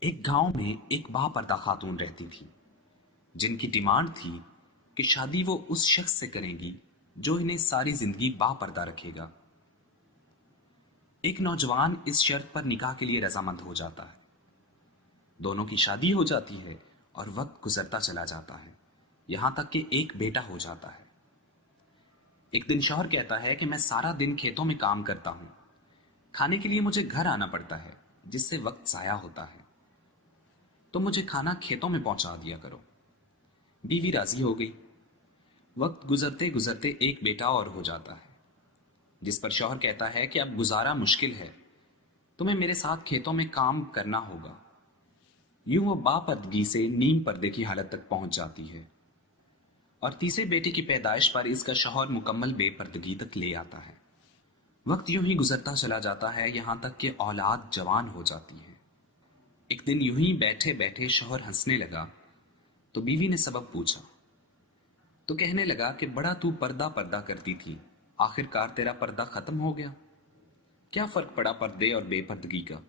ایک گاؤں میں ایک باپردہ خاتون رہتی تھی جن کی ڈیمانڈ تھی کہ شادی وہ اس شخص سے کریں گی جو انہیں ساری زندگی باپردہ رکھے گا۔ ایک نوجوان اس شرط پر نکاح کے لیے رضامند ہو جاتا ہے، دونوں کی شادی ہو جاتی ہے اور وقت گزرتا چلا جاتا ہے، یہاں تک کہ ایک بیٹا ہو جاتا ہے۔ ایک دن شوہر کہتا ہے کہ میں سارا دن کھیتوں میں کام کرتا ہوں، کھانے کے لیے مجھے گھر آنا پڑتا ہے جس سے وقت ضائع ہوتا ہے، تو مجھے کھانا کھیتوں میں پہنچا دیا کرو۔ بیوی راضی ہو گئی۔ وقت گزرتے گزرتے ایک بیٹا اور ہو جاتا ہے جس پر شوہر کہتا ہے کہ اب گزارا مشکل ہے، تمہیں میرے ساتھ کھیتوں میں کام کرنا ہوگا۔ یوں وہ باپردگی سے نیم پردے کی حالت تک پہنچ جاتی ہے اور تیسرے بیٹے کی پیدائش پر اس کا شوہر مکمل بے پردگی تک لے آتا ہے۔ وقت یوں ہی گزرتا چلا جاتا ہے یہاں تک کہ اولاد جوان ہو جاتی ہے۔ ایک دن یوں ہی بیٹھے بیٹھے شوہر ہنسنے لگا تو بیوی نے سبب پوچھا تو کہنے لگا کہ بڑا تو پردہ پردہ کرتی تھی، آخر کار تیرا پردہ ختم ہو گیا۔ کیا فرق پڑا پردے اور بے پردگی کا؟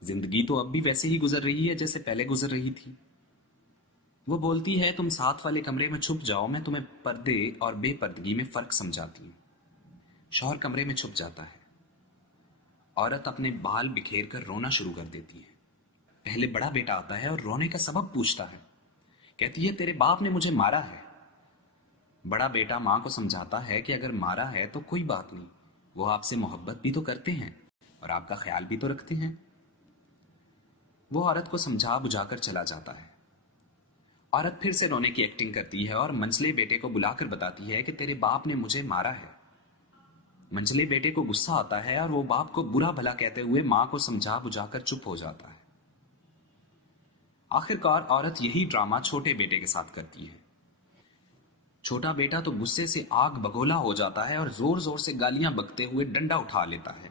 زندگی تو اب بھی ویسے ہی گزر رہی ہے جیسے پہلے گزر رہی تھی۔ وہ بولتی ہے تم ساتھ والے کمرے میں چھپ جاؤ، میں تمہیں پردے اور بے پردگی میں فرق سمجھاتی ہوں۔ شوہر کمرے میں چھپ جاتا ہے۔ عورت اپنے بال بکھیر کر رونا شروع کر دیتی ہے۔ پہلے بڑا بیٹا آتا ہے اور رونے کا سبب پوچھتا ہے، کہتی ہے تیرے باپ نے مجھے مارا ہے۔ بڑا بیٹا ماں کو سمجھاتا ہے کہ اگر مارا ہے تو کوئی بات نہیں، وہ آپ سے محبت بھی تو کرتے ہیں اور آپ کا خیال بھی تو رکھتے ہیں۔ وہ عورت کو سمجھا بجھا کر چلا جاتا ہے۔ عورت پھر سے رونے کی ایکٹنگ کرتی ہے اور منجلے بیٹے کو بلا کر بتاتی ہے کہ تیرے باپ نے مجھے مارا ہے۔ منجلے بیٹے کو غصہ آتا ہے اور وہ باپ کو برا بھلا کہتے ہوئے ماں کو سمجھا بجھا کر چپ ہو جاتا ہے۔ آخر کار عورت یہی ڈرامہ چھوٹے بیٹے کے ساتھ کرتی ہے۔ چھوٹا بیٹا تو غصے سے آگ بگولا ہو جاتا ہے اور زور زور سے گالیاں بکتے ہوئے ڈنڈا اٹھا لیتا ہے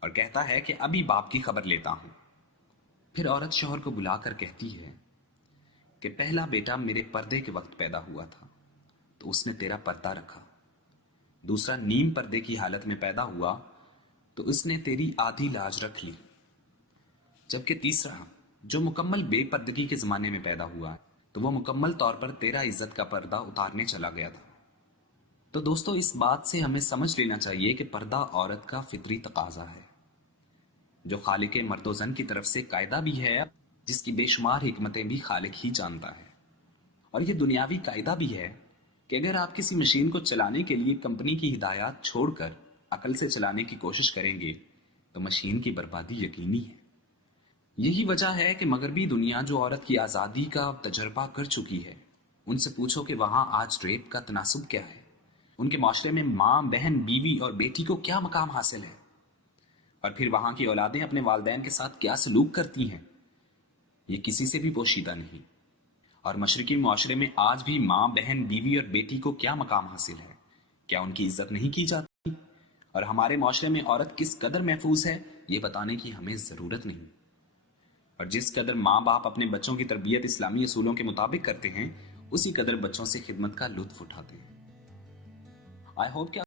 اور کہتا ہے کہ ابھی باپ کی خبر لیتا ہوں۔ پھر عورت شوہر کو بلا کر کہتی ہے کہ پہلا بیٹا میرے پردے کے وقت پیدا ہوا تھا تو اس نے تیرا پردہ رکھا، دوسرا نیم پردے کی حالت میں پیدا ہوا تو اس نے تیری آدھی لاج رکھ لی، جبکہ تیسرا جو مکمل بے پردگی کے زمانے میں پیدا ہوا تو وہ مکمل طور پر تیرا عزت کا پردہ اتارنے چلا گیا تھا۔ تو دوستو اس بات سے ہمیں سمجھ لینا چاہیے کہ پردہ عورت کا فطری تقاضا ہے جو خالق مرد و زن کی طرف سے قاعدہ بھی ہے، جس کی بے شمار حکمتیں بھی خالق ہی جانتا ہے۔ اور یہ دنیاوی قاعدہ بھی ہے کہ اگر آپ کسی مشین کو چلانے کے لیے کمپنی کی ہدایات چھوڑ کر عقل سے چلانے کی کوشش کریں گے تو مشین کی بربادی یقینی ہے۔ یہی وجہ ہے کہ مغربی دنیا جو عورت کی آزادی کا تجربہ کر چکی ہے، ان سے پوچھو کہ وہاں آج ریپ کا تناسب کیا ہے، ان کے معاشرے میں ماں، بہن، بیوی اور بیٹی کو کیا مقام حاصل ہے، اور پھر وہاں کی اولادیں اپنے والدین کے ساتھ کیا سلوک کرتی ہیں، یہ کسی سے بھی پوشیدہ نہیں۔ اور مشرقی معاشرے میں آج بھی ماں، بہن، بیوی اور بیٹی کو کیا مقام حاصل ہے، کیا ان کی عزت نہیں کی جاتی؟ اور ہمارے معاشرے میں عورت کس قدر محفوظ ہے یہ بتانے کی ہمیں ضرورت نہیں۔ اور جس قدر ماں باپ اپنے بچوں کی تربیت اسلامی اصولوں کے مطابق کرتے ہیں، اسی قدر بچوں سے خدمت کا لطف اٹھاتے ہیں۔ آئی ہوپ کہ